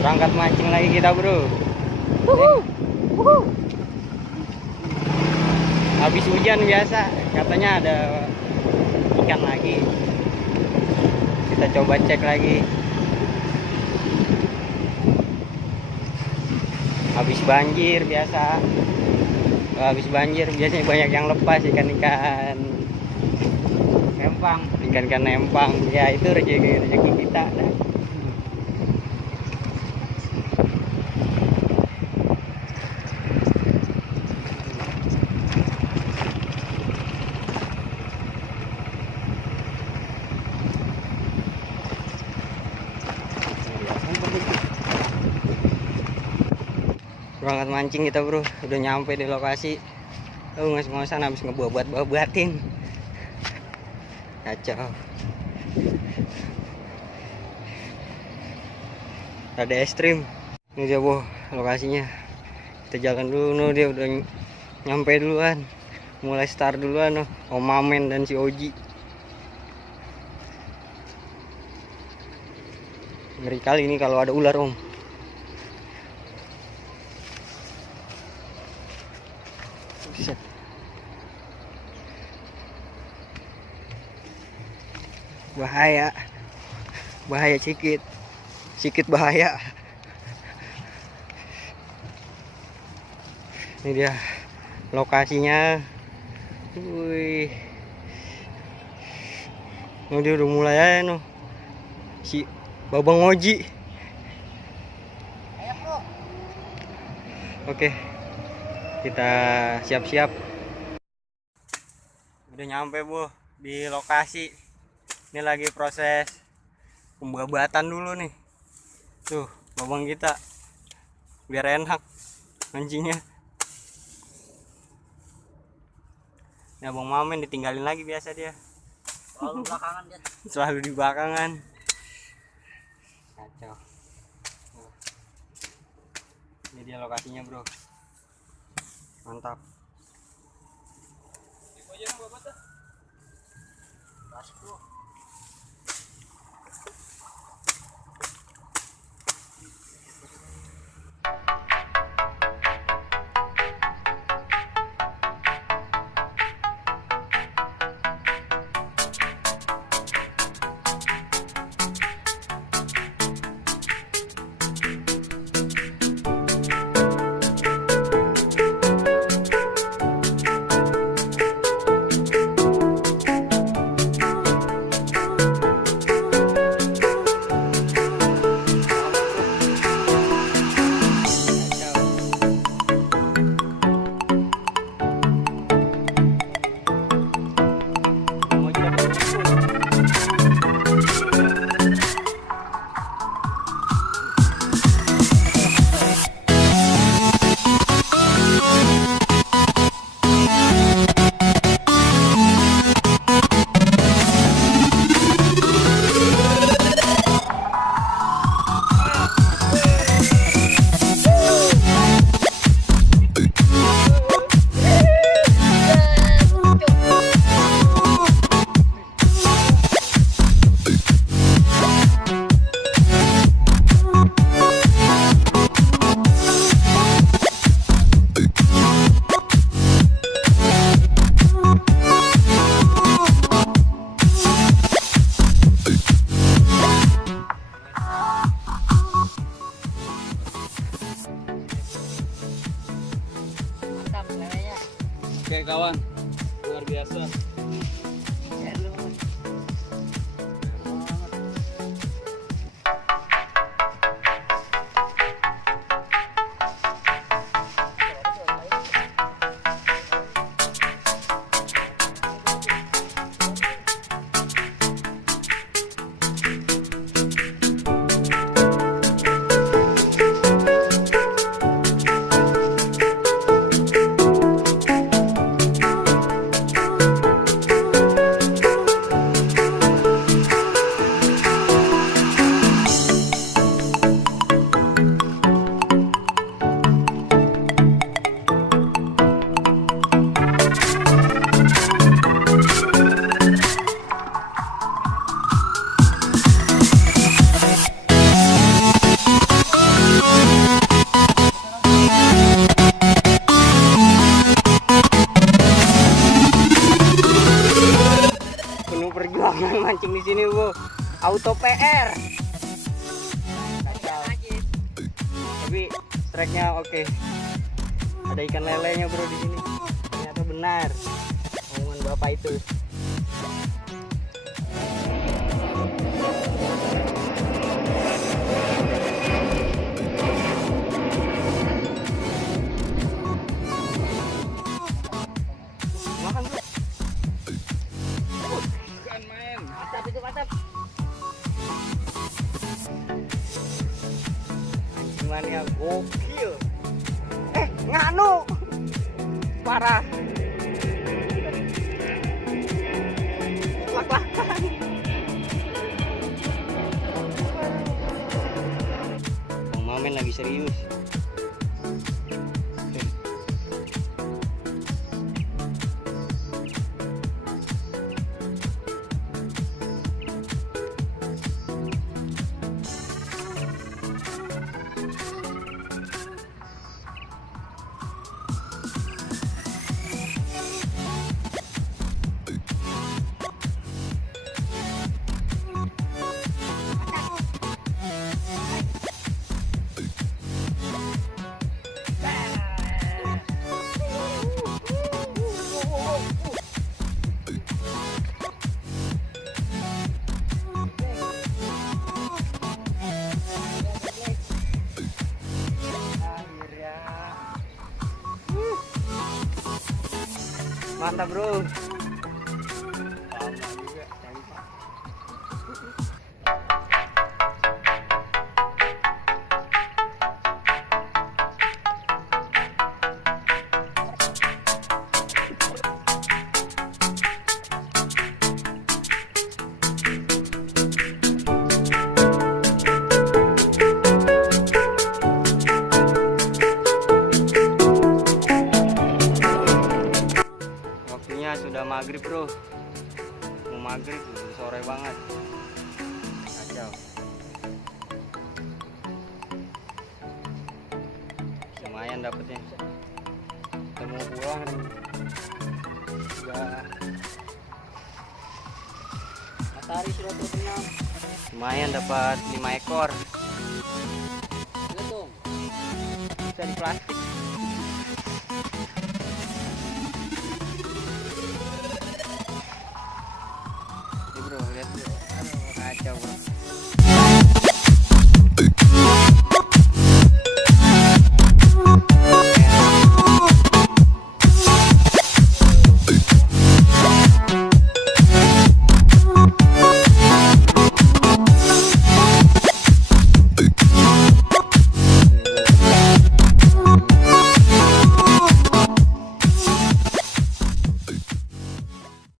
Berangkat mancing lagi kita, bro. Habis hujan biasa, katanya ada ikan lagi. Kita coba cek lagi. Habis banjir biasa. Habis banjir biasanya banyak yang lepas ikan-ikan Empang. ikan-ikan empang. Ya itu rezeki kita dah. Berangkat mancing kita, bro. Udah nyampe di lokasi. Ngos-ngosan habis ngebuat-buatin. Kacau. Ada es krim. Ini dia, boh, lokasinya. Kita jalan dulu, dia udah nyampe duluan. Mulai start duluan, Om Mamen dan si Oji. Ngeri kali ini kalau ada ular, Om. Buset. Bahaya sikit bahaya. Ini dia lokasinya. Wih, ini dia udah mulai aja si Babang Oji. Oke, kita siap-siap. Udah nyampe, Bu, di lokasi. Ini lagi proses pembuatan dulu nih. Tuh, babang kita. Biar enak mancingnya. Nah, Bang Mamen ditinggalin lagi biasa dia. Selalu belakangan dia. Selalu di belakangan. Kacau. Ini dia lokasinya, bro. Mantap. Oke kawan, luar biasa. GR. Kacau. Tapi strike-nya oke. Ada ikan lelenya bro di sini. Ternyata benar omongan bapak itu. Makan bro. Bukan main. Mantap itu mantap. Gimana gokil. Nganu. Parah. Lak-lakan. Bang Mamen lagi serius. Mantap bro. Waktunya sudah maghrib bro. Mau maghrib tuh, sore banget. Kacau. Lumayan dapetnya. Kita mau pulang. Sudah. Matahari sudah terbenam. Lumayan dapat 5 ekor. Lihat dong. Bisa di plastik.